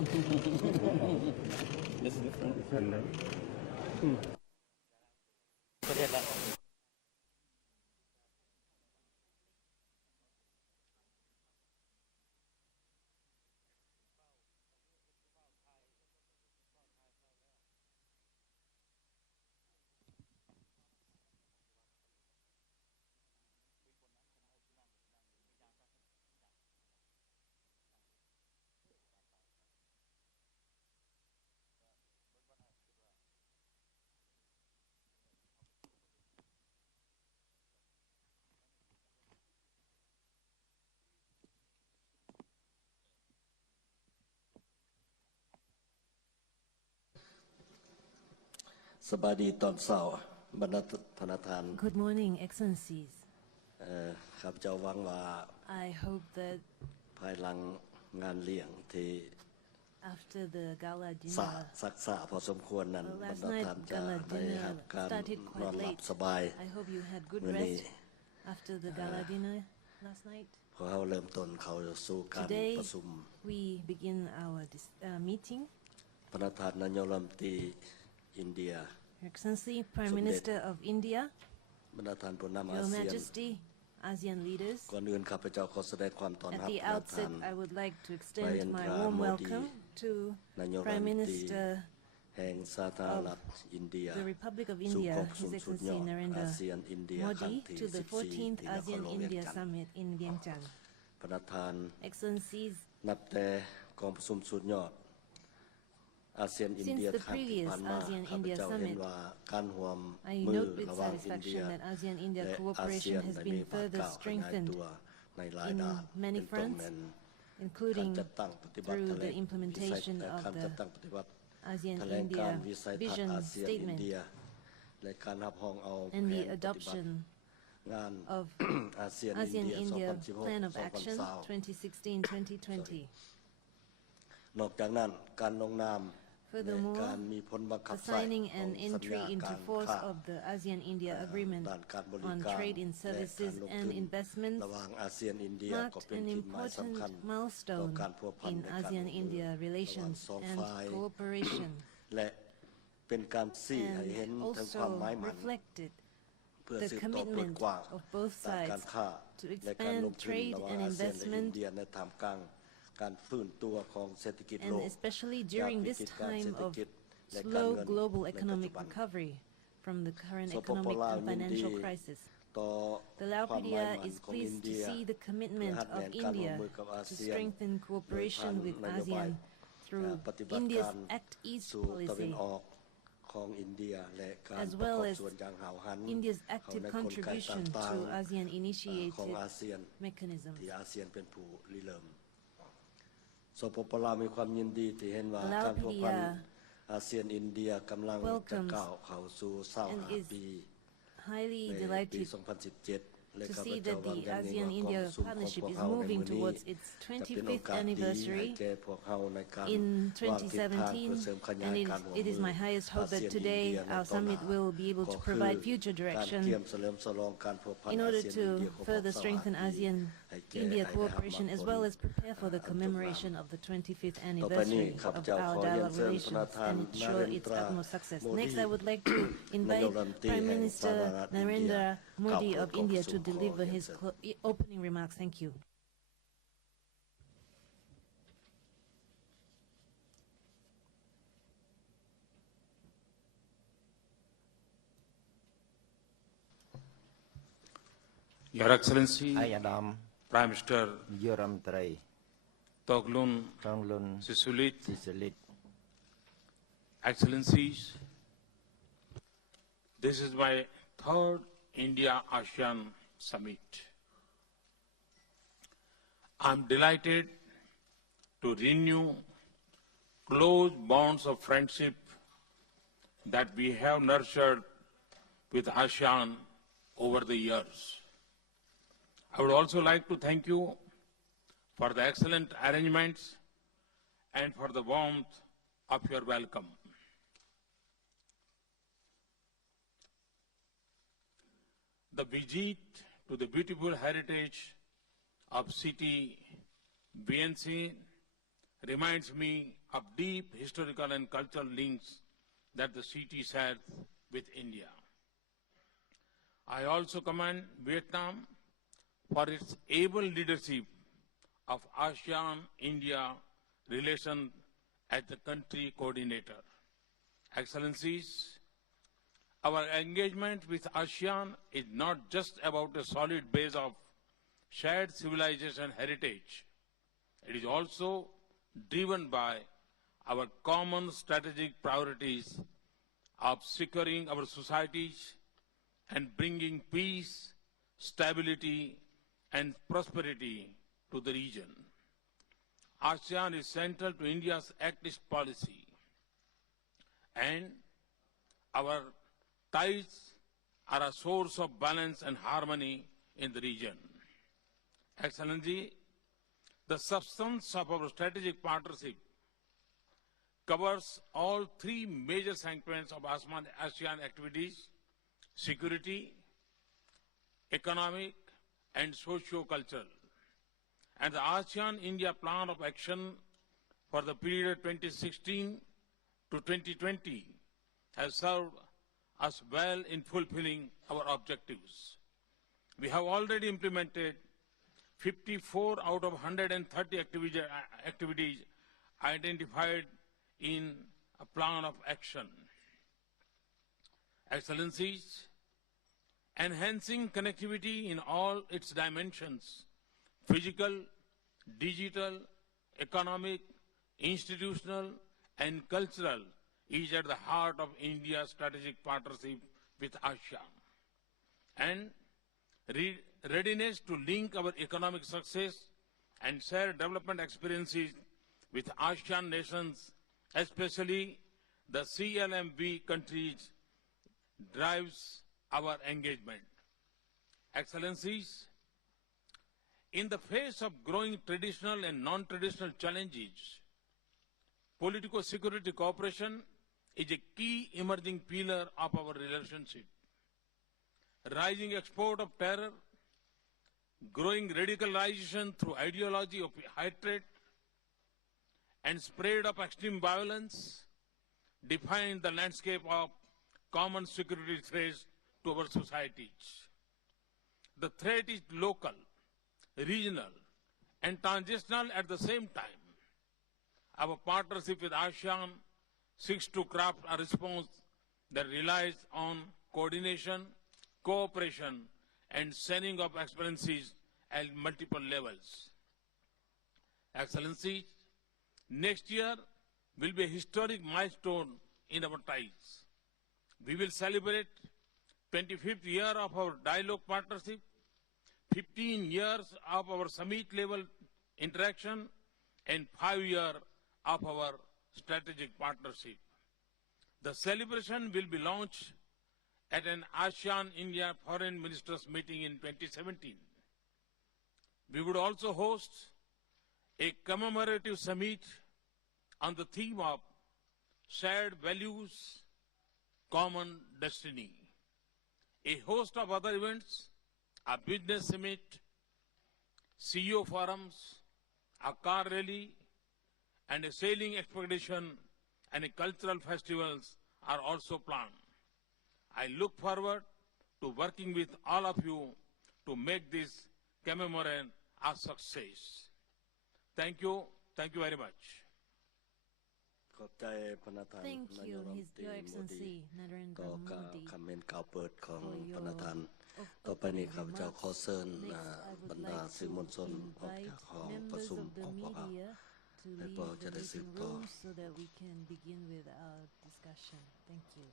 This is different. Good morning, Excellencies. ข้าพเจ้าหวังว่า I hope that ภายหลังงานเลี้ยงที่ after the gala สัก dinner, พอสมควรนั้นบรร last ดา night ท่านจะ gala ได้รับ dinner การ started นอน quite หลับ late. สบาย I hope you had good มื้อนี้ rest after the gala dinner last night. พอเราเริ่มต้นเข้าสู่การ Today ประชุม we begin our meeting. ประธานนายกรัฐมนตรีอินเดีย Your Excellency, Prime Minister of India, บรรดาท่านผู้นำอา Your เซียน Majesty, ASEAN leaders. ก่อนอื่นข้าพเจ้าขอแสดงความต้อน At รับ the ประธาน outset, I would like to extend my Narendra warm Modi, welcome to นายกรัฐ Prime มนตรี Minister แห่งสาธารณรัฐอินเดีย the Republic of สู่ India, กองประชุ His มสุดย Excellency อด Narendra อาเซียนอินเดียครั้ง Modi, ที่ to the 14 14th ที่นคร ASEAN หลวงเวียง India จันทร์ Summit in Vientiane. ประธาน Excellencies, นับแต่กองประชุมสุดยอดอาเซียนอินเดีย Since the ครั้งที่ previous ผ่านมา ASEAN ข้าพ India เจ้าเห็น Summit, ว่าการร่วม I มือ note with ระหว่างอินเดีย satisfaction that ASEAN-India และอาเซีย cooperation น has ได้ been มีความ further ก้าวขยาย strengthened ตัวในหลาย in ด้าน many เป็นต้น fronts, แม่น including จัดตั้งปฏิบัติ through แถล the ง implementation การ of จัด the ตั้งปฏิบัติแถลงการ ASEAN-India วิสัยทัศน์ Vision อาเซียนอิน Statement เดียและการรับรองเอา and แผ the นปฏิบัติ adoption งาน of อาเซียนอินเดีย ASEAN-India Plan of 2016 Action 2016-2020. นอกจากนั้นการลงนามใน Furthermore, การมีผลบังคับ the ใช้ signing ของ and สัญ entry ญา into การ force ค้า of the ASEAN-India Agreement ด้านการบริ on การ trade in และการ services ลง and ทุน investments ระหว่างอาเซียนอินเดียก็ marked เป็น an ที่หมายสำคัญ important ต่อ milestone การพัวพัน in ในการร่วมมือ ASEAN-India ระหว่าง relations สอง and ฝ่าย cooperation, และเป็นการชี้ให้เห็น and ถึงความ also หมายมั่น reflected เพื่อ the สืบต่อเปิด commitment กว้าง of both ด้านการ sides ค้า to และการลง expand ทุน trade ระหว่าง and อาเซียนและอิน investment, เดียในท่ามกลางการฟื้นตัวของเศรษฐกิจโล and ก especially จาก during วิ this กฤตการเศร time ษฐ of กิจและการ slow เงิน global ในปัจจุ economic บัน recovery from the current สปป economic ลาว and ยินดี financial crisis. ต่อ The ความหมาย Laupedia มั่น is ของอิน pleased เดี to ย see the commitment หัด of แนการร่วม India มือกับอา to เซียน strengthen โดย cooperation ผ่าน with นโยบาย ASEAN through ปฏิบัติ India's การ Act East สู่ตะวัน policy, ออกของอินเดียและการ as ประก well อบ as ส่วนอย่างหาวหัน India's เข้า active ในกลไก contribution ต่าง to ๆ ASEAN ของ initiated อาเซียน mechanisms. ที่อาเซียนเป็นผู้ริเริ่มสปปลาวมีความยินดีที่เห็นว่า Laupedia การพัวพันอาเซียนอินเดียกำลังจะ welcomes ก้าวเข้าสู่ and is 25 ปี highly ในปี delighted 2017 และ to ข้าพ see เจ้า that หวัง the อย่างยิ่งว่า ASEAN-India กองประชุมของ partnership พวก is เราใน moving มื้อนี้ towards its จะเป็นโอ 25th กาสดีให้ anniversary แก่พวกเราในการ in วางทิศทางเพื่อ 2017, เสริมขยาย and การร่วม it is มือ my highest อา hope เซีย that นอินเดี today ยใน our ต่อหน้า summit will be able ก็ to คือ provide future การเตรียม direction เฉลิมฉลองการพัวพัน in อา order เซียนอินเดีย to ครบ further 25 strengthen ปี ให้แก่ ASEAN-India ให้ได้รับ cooperation ผ as ล well as prepare for the อันจง commemoration of the 25th ต่อไปนี้ anniversary ข้าพ of เจ้า our ขอเรียน dialogue เชิญ relations ประธาน and นา ensure เรน its ตรา utmost success. โมดี Next, I would like to นายก invite รัฐมนตรี Prime แห่งสา Minister ธารณรัฐอินเดีย Narendra กล่าว Modi เปิด of กองประ India ชุ to มขอ deliver เรียน his เชิญ opening remarks. Thank you. Your Excellency, ឯកឧត្តម Prime Minister នាយករដ្ឋមន្ត្រី Toglun ក្រុងលុន Sisulit, ស៊ីសលិត Excellencies, this is my third India-ASEAN Summit. I'm delighted to renew close bonds of friendship that we have nurtured with ASEAN over the years. I would also like to thank you for the excellent arrangements and for the warmth of your welcome. The visit to the beautiful heritage of city Vientiane reminds me of deep historical and cultural links that the city shares with India. I also commend Vietnam for its able leadership of ASEAN-India relations as the country coordinator. Excellencies, our engagement with ASEAN is not just about a solid base of shared civilization heritage. It is also driven by our common strategic priorities of securing our societies and bringing peace, stability, and prosperity to the region. ASEAN is central to India's Act East policy, and our ties are a source of balance and harmony in the region. Excellency, the substance of our strategic partnership covers all three major segments of ASEAN activities: security, economic, and socio-cultural. And the ASEAN-India Plan of Action for the period 2016 to 2020 has served us well in fulfilling our objectives. We have already implemented 54 out of 130 activities identified in a plan of action. Excellencies, enhancing connectivity in all its dimensions, physical, digital, economic, institutional, and cultural, is at the heart of India's strategic partnership with ASEAN. And readiness to link our economic success and share development experiences with ASEAN nations, especially the CLMV countries, drives our engagement. Excellencies, in the face of growing traditional and non-traditional challenges, politico-security cooperation is a key emerging pillar of our relationship. Rising export of terror, growing radicalization through ideology of hatred, and spread of extreme violence define the landscape of common security threats to our societies. The threat is local, regional, and transitional at the same time. Our partnership with ASEAN seeks to craft a response that relies on coordination, cooperation, and sharing of experiences at multiple levels. Excellencies, next year will be a historic milestone in our ties. We will celebrate 25th year of our dialogue partnership, 15 years of our summit-level interaction, and 5 years of our strategic partnership. The celebration will be launched at an ASEAN-India Foreign Ministers meeting in 2017. We would also host a commemorative summit on the theme of shared values, common destiny. A host of other events, a business summit, CEO forums, a car rally, and a sailing expedition and a cultural festivals are also planned. I look forward to working with all of you to make this commemoration a success. Thank you very much. ขอบใจพระประธาน Thank นาย you, กรัฐมน His ตรี Your โมดี Excellency ก็ Narendra กล่าว Modi. คำเมนกล่าวเปิดของ For พระประธาน your ต่อไปนี้ opening ข้าพเจ้า remarks. ขอเชิญ Next, I บร would รดา like สื่อมวลช to นออก invite จากห้องประ members ชุม of the ออกว่า media to May leave po the siya meeting resito. room so that we can begin with our discussion. Thank you.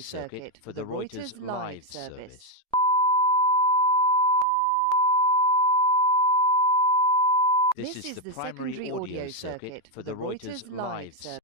circuit for the Reuters Live service. This is the primary audio circuit for the Reuters Live service.